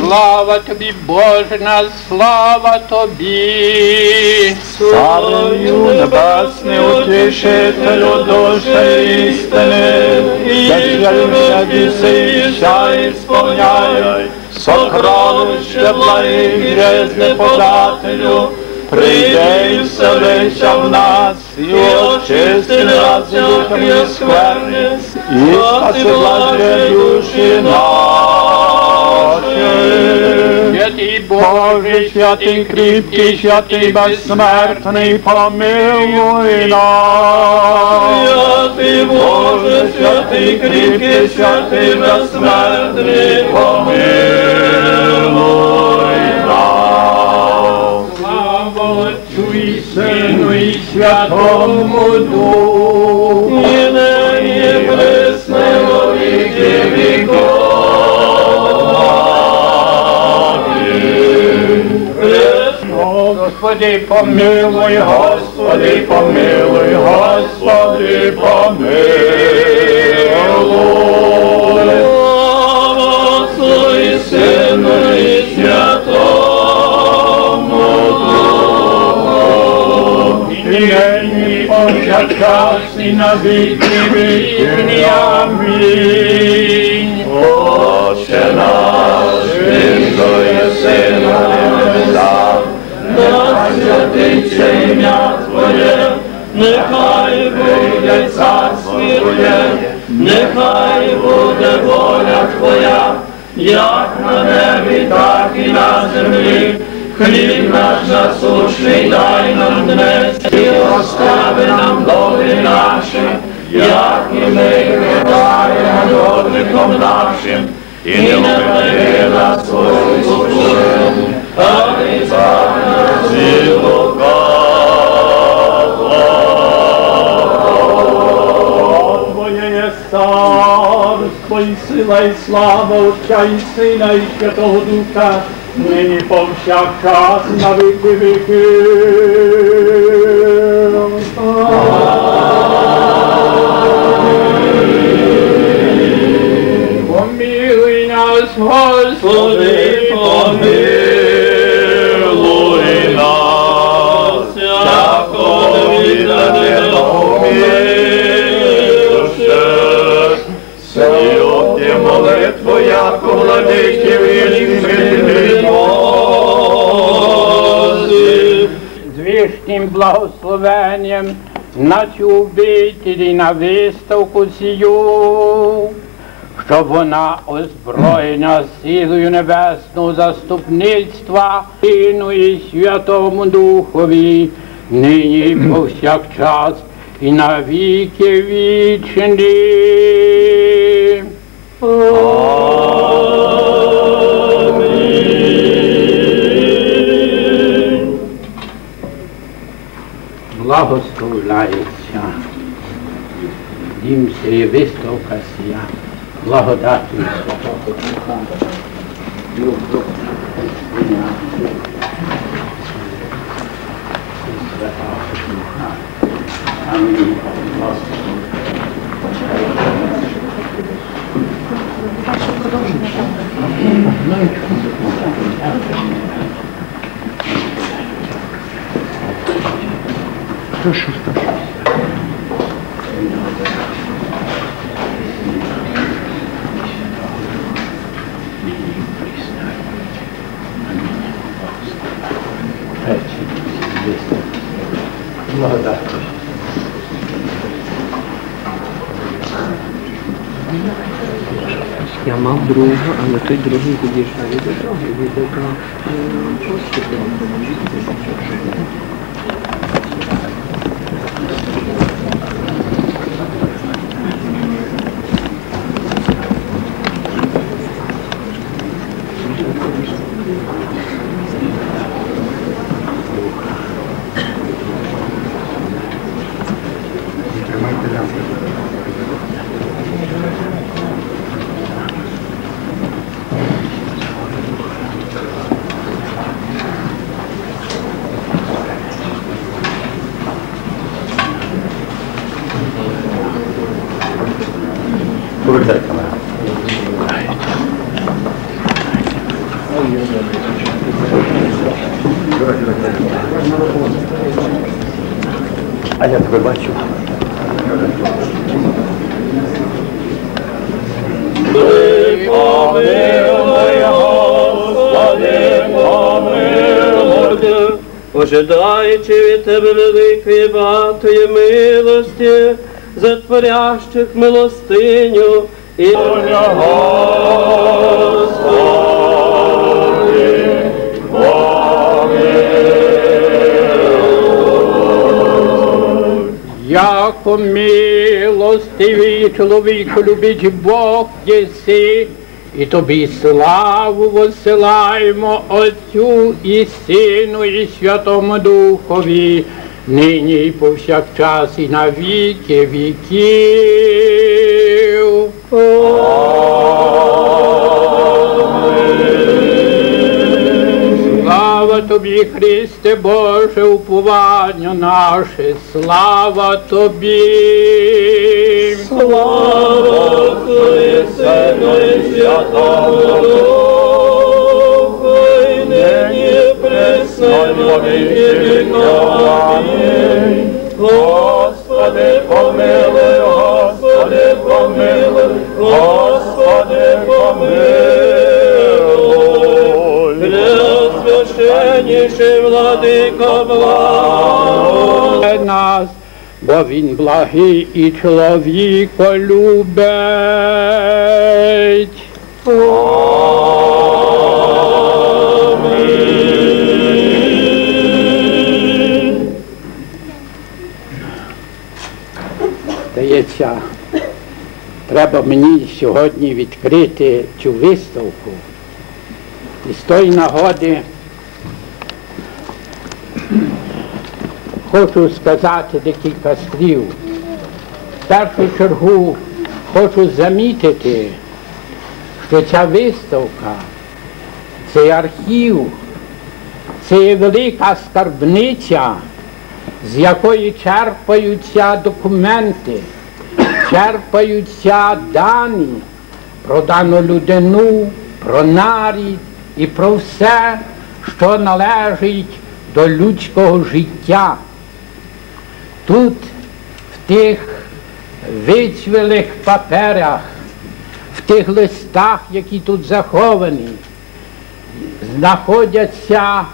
Слава тобі, Боже наш, слава тобі. Царю небесний, утішителю душі істини, зажився біси, ща ісполняй, сокровище благих грезне подателю, прийде і вселися в нас, і очисти нас духом і скверни, і спаси блажє душі наші. Святий Боже, святий кріпкий, святий безсмертний, помилуй нас. Святий Боже, святий кріпкий, святий безсмертний, помилуй нас. слава Отцю і Сину і Святому Помилуй, Господи, помилуй, Господи, помилуй. Слава Отцу і Сину і Святому Духу, нині повсякчас і на віки віків. Амінь. Отче наш, нехай буде царство Твоє, нехай буде воля Твоя, як на небі, так і на землі. Хліб наш насущний дай нам днес, і остави нам долі наші, як і ми прощаємо родникам нашим, і не веди нас спокусу, але за царство і сила і слава Отця і Сина і Святого Духа, нині повсякчас і на віки благословенням на цю на виставку сію, щоб вона озброєна силою небесного заступництва Сину і Святому Духові, нині повсякчас і повсякчас і на віки вічні. Благословляється. Дім сіє виставка сія, благодату Святого Духа. Любов Сина і Святого Духа. Амінь. Благодату. Я мав другого, але той другий підійшов від одного, від одного А я тебе бачу. Ожидаючи від тебе великої батої милості, затворящих милостиню і. Яко милостивий чоловіку любить Бог єси, і тобі славу воссилаємо Отцю і Сину, і Святому Духові, нині і повсякчас, і на віки віків. Тобі, Христе Боже, уповання наше, слава тобі. слава Твоє Сину і Святому Духу, і нині присно віки віков. Господи, помилуй, Господи, помилуй, Господи, помилуй. Преосвященніший владико благо. Нас, бо він благий і чоловіко любить. Здається, треба мені сьогодні відкрити цю виставку. І з тої нагоди хочу сказати декілька слів. В першу чергу хочу замітити, що ця виставка, цей архів, це є велика скарбниця, з якої черпаються документи, черпаються дані про дану людину, про нарід і про все, що належить до людського життя. Тут, в тих вицвілих паперах, в тих листах, які тут заховані, знаходяться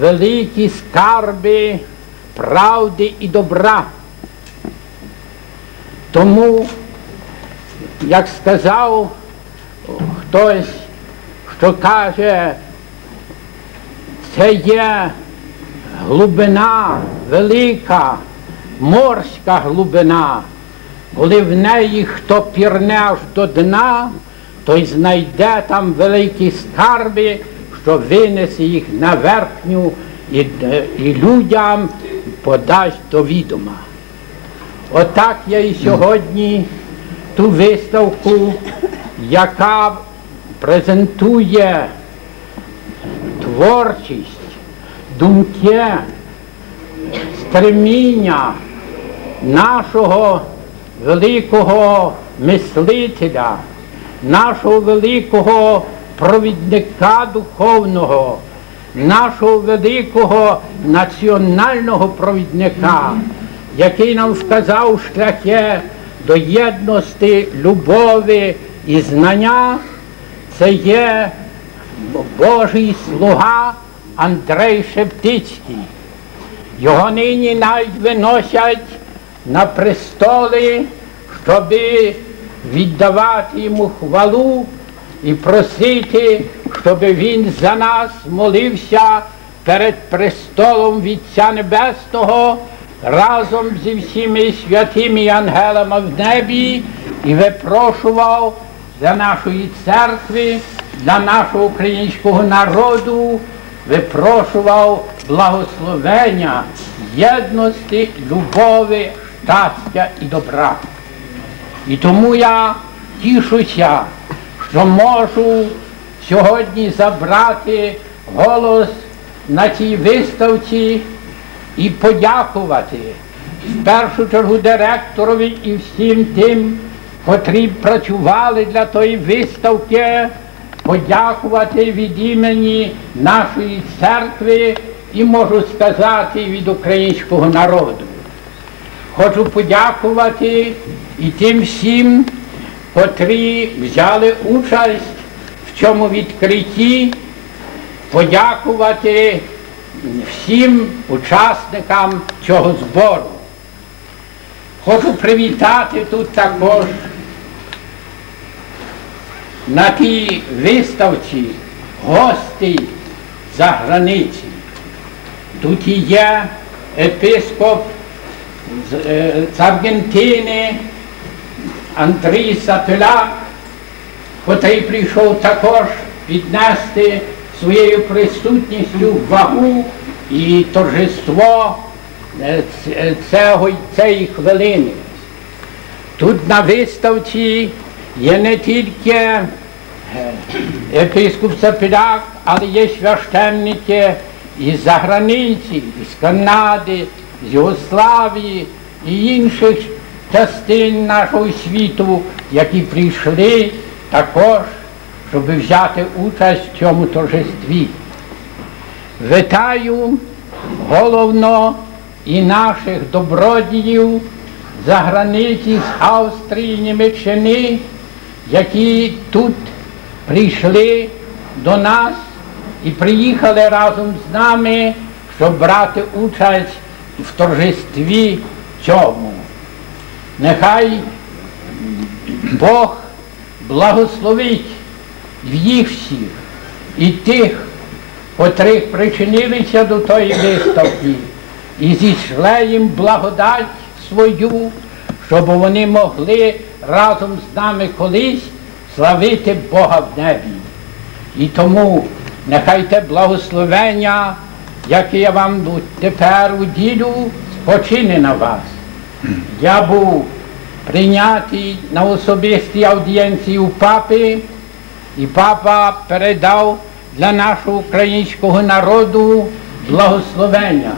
великі скарби правди і добра. Тому, як сказав хтось, що каже, це є глибина велика, морська глибина, коли в неї хто пірне аж до дна, той знайде там великі скарби, що винесе їх на верхню і, і людям подасть до відома. Отак я і сьогодні ту виставку, яка презентує творчість, думки, стреміння нашого великого мислителя, нашого великого провідника духовного, нашого великого національного провідника, який нам вказав шляхи до єдності, любові і знання, це є Божий слуга Андрей Шептицький. Його нині навіть виносять на престоли, щоб віддавати йому хвалу і просити, щоб він за нас молився перед престолом Вітця Небесного разом зі всіми святими ангелами в небі і випрошував для нашої церкви, для нашого українського народу, випрошував благословення, єдності, любові, щастя і добра. І тому я тішуся, що можу сьогодні забрати голос на цій виставці і подякувати в першу чергу директорові і всім тим, котрі працювали для тої виставки, подякувати від імені нашої церкви і можу сказати від українського народу. Хочу подякувати і тим всім, котрі взяли участь в цьому відкритті, подякувати всім учасникам цього збору. Хочу привітати тут також на тій виставці гостей за границі. Тут і є епископ з, е, Аргентини Андрій Сателяк, котрий прийшов також піднести своєю присутністю вагу і торжество цієї хвилини. Тут на виставці є не тільки епископ Сапіляк, але є священники із за границі, із Канади, Югославії і інших частин нашого світу, які прийшли також, щоб взяти участь в цьому торжестві. Вітаю головно і наших добродіїв за границі з Австрії, Німеччини, які тут прийшли до нас і приїхали разом з нами, щоб брати участь в торжестві цьому. Нехай Бог благословить їх всіх і тих, котрих причинилися до тої виставки, і зійшли їм благодать свою, щоб вони могли разом з нами колись славити Бога в небі. І тому нехай те благословення, яке я вам тепер уділю, спочине на вас. Я був прийнятий на особистій аудієнції у папи, і папа передав для нашого українського народу благословення.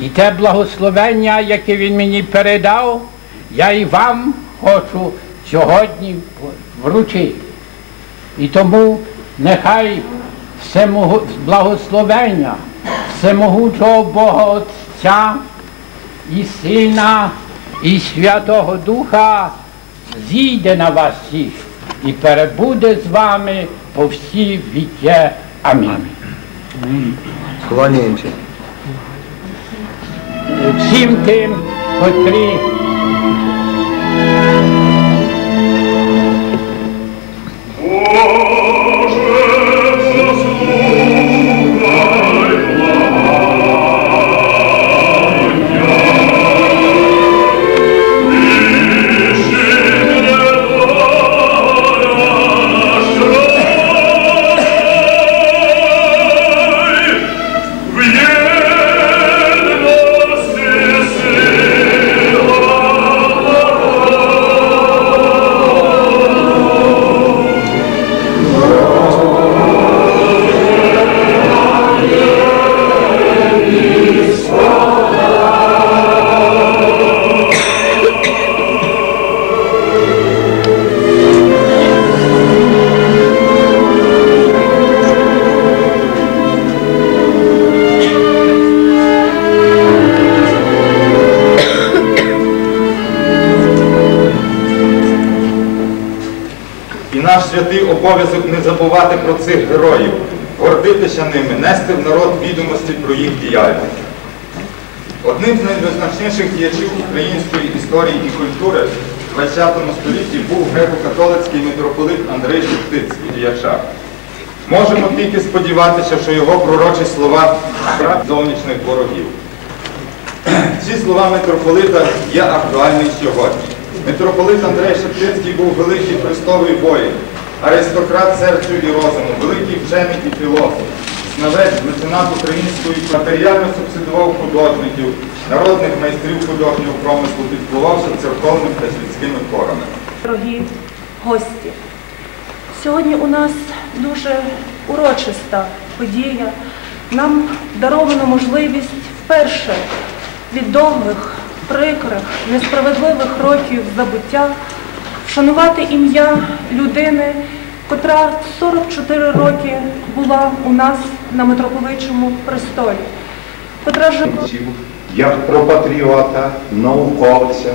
І те благословення, яке він мені передав, я і вам хочу сьогодні вручити. І тому нехай всемогу... благословення всемогучого Бога Отця і Сина, і Святого Духа зійде на вас всіх і перебуде з вами по всі віки. Амінь. Кланяємося. Всім тим, котрі святий обов'язок не забувати про цих героїв, гордитися ними, нести в народ відомості про їх діяльність. Одним з найвизначніших діячів української історії і культури в ХХ столітті був греко-католицький митрополит Андрей Шептицький діяча. Можемо тільки сподіватися, що його пророчі слова брат зовнішніх ворогів. Ці слова митрополита є актуальні сьогодні. Митрополит Андрей Шептицький був великий престолий воїн, аристократ серцю і розуму, великий вчений і філософ, знавець, меценат української, матеріально субсидував художників, народних майстрів художнього промислу, підпливався церковними та світськими хорами. Дорогі гості, сьогодні у нас дуже урочиста подія. Нам даровано можливість вперше від довгих, прикрих, несправедливих років забуття вшанувати ім'я людини, котра 44 роки була у нас на митрополичому престолі, котра жила. Як про патріота, науковця,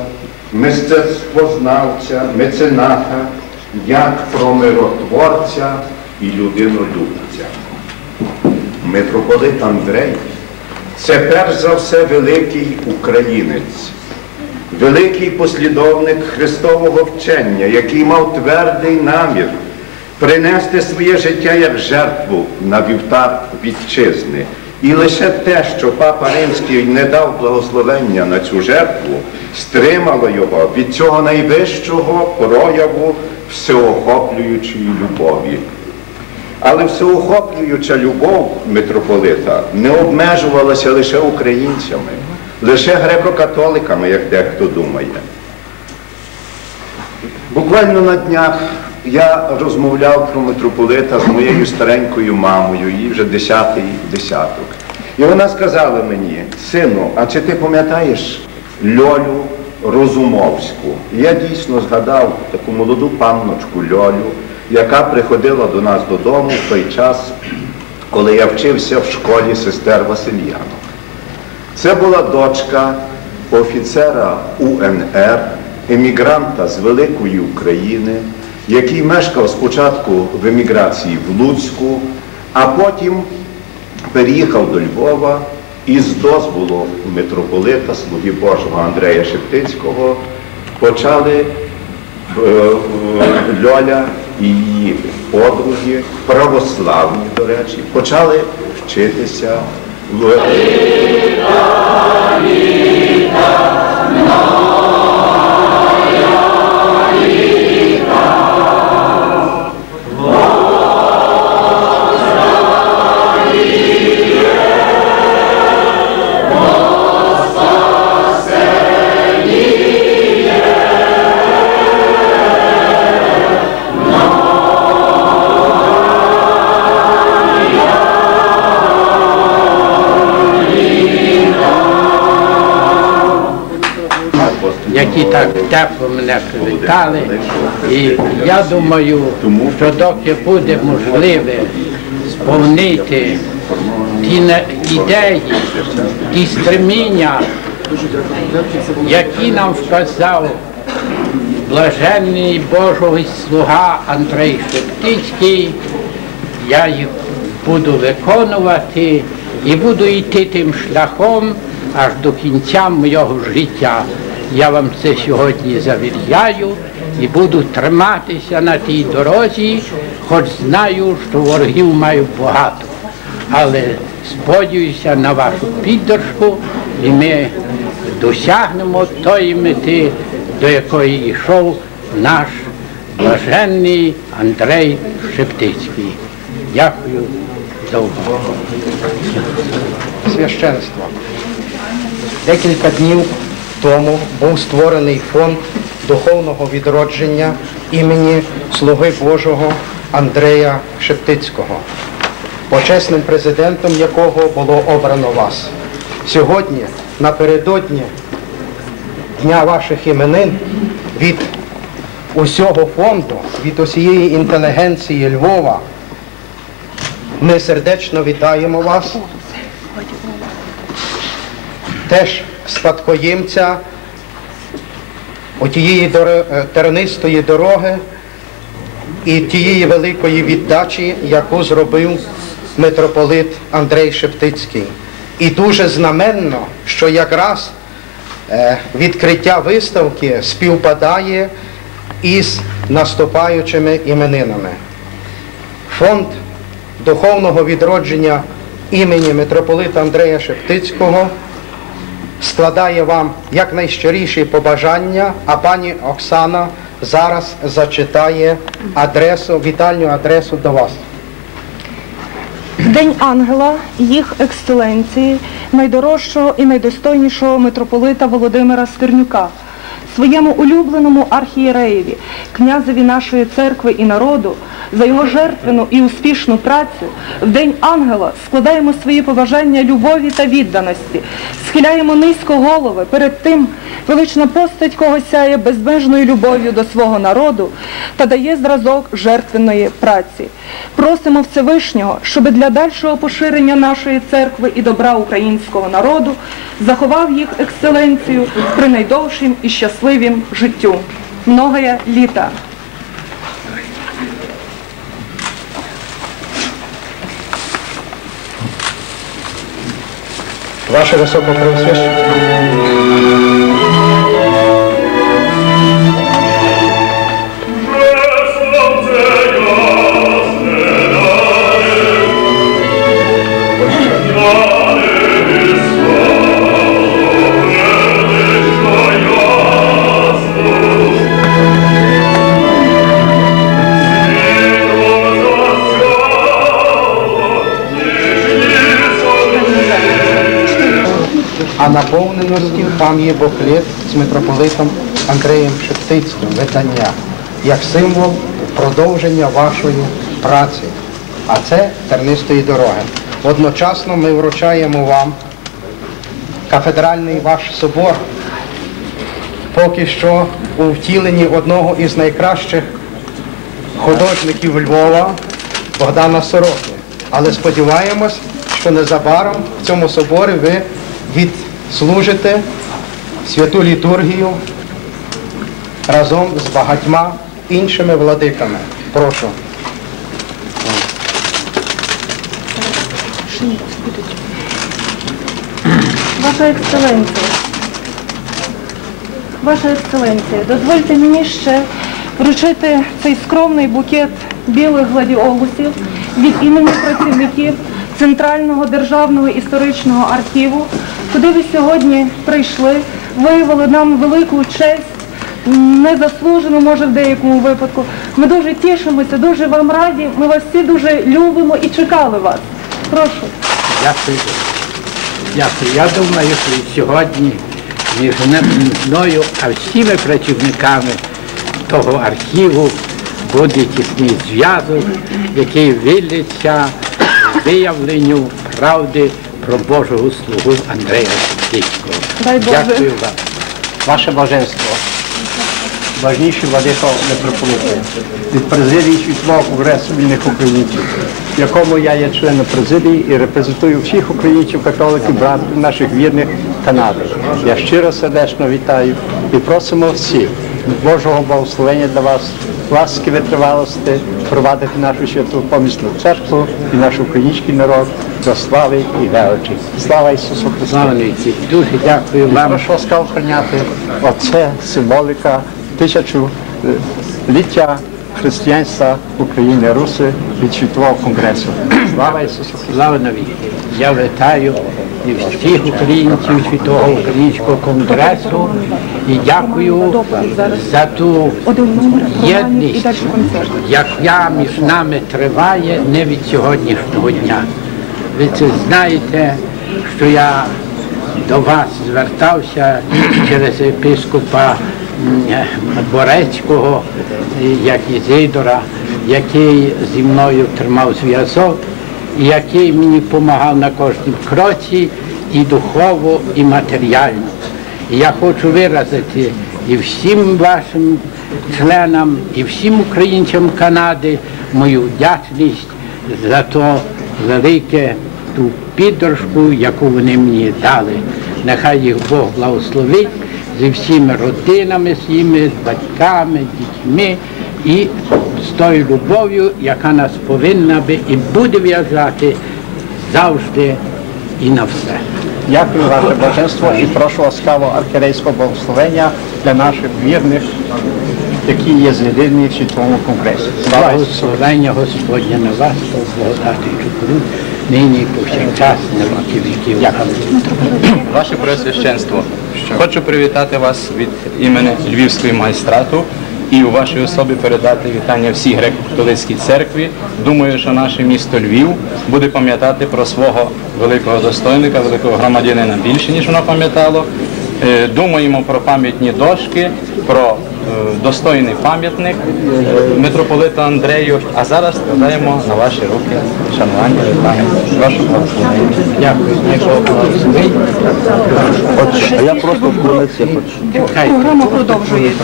мистецтвознавця, мецената, як про миротворця і людинолюбця. Митрополит Андрей це перш за все великий українець, великий послідовник Христового вчення, який мав твердий намір принести своє життя як жертву на вівтар вітчизни. І лише те, що Папа Римський не дав благословення на цю жертву, стримало його від цього найвищого прояву всеохоплюючої любові. Але всеохоплююча любов митрополита не обмежувалася лише українцями, лише греко-католиками, як дехто думає. Буквально на днях я розмовляв про митрополита з моєю старенькою мамою, їй вже десятий десяток. І вона сказала мені, сину, а чи ти пам'ятаєш Льолю Розумовську? Я дійсно згадав таку молоду панночку Льолю, яка приходила до нас додому в той час, коли я вчився в школі сестер Васильянок. Це була дочка офіцера УНР, емігранта з Великої України, який мешкав спочатку в еміграції в Луцьку, а потім переїхав до Львова і з дозволу митрополита Слуги Божого Андрея Шептицького почали е, Льоля і її подруги, православні, до речі, почали вчитися в які так тепло мене привітали. І я думаю, що доки буде можливе сповнити ті ідеї, ті стреміння, які нам вказав блаженний Божий слуга Андрей Шептицький, я їх буду виконувати і буду йти тим шляхом аж до кінця моєго життя. Я вам це сьогодні завіряю і буду триматися на тій дорозі, хоч знаю, що ворогів маю багато. Але сподіваюся на вашу підтримку і ми досягнемо тої мети, до якої йшов наш блаженний Андрей Шептицький. Дякую за увагу. священства. Декілька днів тому був створений фонд духовного відродження імені Слуги Божого Андрея Шептицького, почесним президентом якого було обрано вас. Сьогодні, напередодні Дня ваших іменин, від усього фонду, від усієї інтелігенції Львова, ми сердечно вітаємо вас теж спадкоємця отієї е, тернистої дороги і тієї великої віддачі, яку зробив митрополит Андрей Шептицький. І дуже знаменно, що якраз е, відкриття виставки співпадає із наступаючими іменинами. Фонд духовного відродження імені митрополита Андрея Шептицького складає вам якнайщиріші побажання, а пані Оксана зараз зачитає адресу, вітальну адресу до вас. День ангела їх ексцеленції, найдорожчого і найдостойнішого митрополита Володимира Стернюка, своєму улюбленому архієреєві, князеві нашої церкви і народу, за його жертвену і успішну працю, в День ангела складаємо свої побажання любові та відданості, схиляємо низько голови перед тим, велична постать кого сяє безмежною любов'ю до свого народу та дає зразок жертвеної праці. Просимо Всевишнього, щоб для дальшого поширення нашої церкви і добра українського народу заховав їх екселенцію при найдовшім і щасливім життю. Многое літа. Ваше Високопреосвящення. А наповненості там є буклет з митрополитом Андреєм Шептицьким, видання, як символ продовження вашої праці. А це тернистої дороги. Одночасно ми вручаємо вам кафедральний ваш собор, поки що у втіленні одного із найкращих художників Львова Богдана Сороки. Але сподіваємось, що незабаром в цьому соборі ви відслужите святу літургію разом з багатьма іншими владиками. Прошу. Ваша ексцеленція, Ваша ексцеленція, дозвольте мені ще вручити цей скромний букет білих гладіолусів від імені працівників Центрального державного історичного архіву, куди ви сьогодні прийшли, виявили нам велику честь, незаслужену, може, в деякому випадку. Ми дуже тішимося, дуже вам раді, ми вас всі дуже любимо і чекали вас. Прошу. Дякую. Дякую. Я думаю, що сьогодні між мною, а всіми працівниками того архіву буде тісний зв'язок, який вилиться виявленню правди про Божого слугу Андрея Шептицького. Дай Боже. Дякую вам. Ваше Божество, важніший владико митрополити, від президії Світового Конгресу вільних українців, в якому я є членом президії і репрезентую всіх українців, католиків, братів, наших вірних Канади. Я щиро сердечно вітаю і просимо всіх Божого благословення для вас, ласки витривалості, провадити нашу святу помісну церкву і наш український народ до слави і величі. Слава Ісусу Христу! Дуже дякую вам. Вас охороняти оце тисячу тисячоліття християнства України Руси від Світового конгресу. Слава Ісусу Христу! Слава навіки. Я вітаю і всіх українців Світового українського конгресу і дякую за ту єдність, яка між нами триває не від сьогоднішнього дня. Ви це знаєте, що я до вас звертався через епископа Борецького, як Ізидора, який зі мною тримав зв'язок, який мені допомагав на кожному кроці і духово, і матеріально. Я хочу виразити і всім вашим членам, і всім українцям Канади мою вдячність за то велике ту підтримку, яку вони мені дали. Нехай їх Бог благословить зі всіми родинами своїми, з батьками, дітьми і з тою любов'ю, яка нас повинна би і буде в'язати завжди і на все. Дякую ваше божество і прошу ласкаво архірейського благословення для наших вірних, які є з'єднані в Світовому конгресі. Благословення Господня на вас, благодати і чукру, нині і повсякчас, віків. Ваше Преосвященство, хочу привітати вас від імені Львівської майстрату і у вашій особі передати вітання всій греко-католицькій церкві. Думаю, що наше місто Львів буде пам'ятати про свого великого достойника, великого громадянина більше, ніж воно пам'ятало. Е, Думаємо про пам'ятні дошки, про достойний пам'ятник е, митрополиту Андрею. А зараз складаємо на ваші руки шанування вітання. Прошу благословення. Дякую. А я просто вклонитися хочу. Програма продовжується.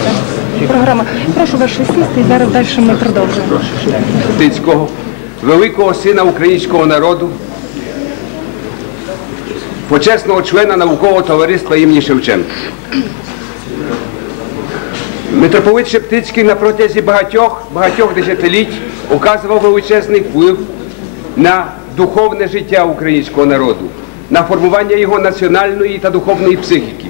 Програма. Прошу вас сісти і зараз далі ми продовжуємо. Тицького, великого сина українського народу, почесного члена наукового товариства імені Шевченка. Митрополит Шептицький на протязі багатьох багатьох десятиліть оказував величезний вплив на духовне життя українського народу, на формування його національної та духовної психіки.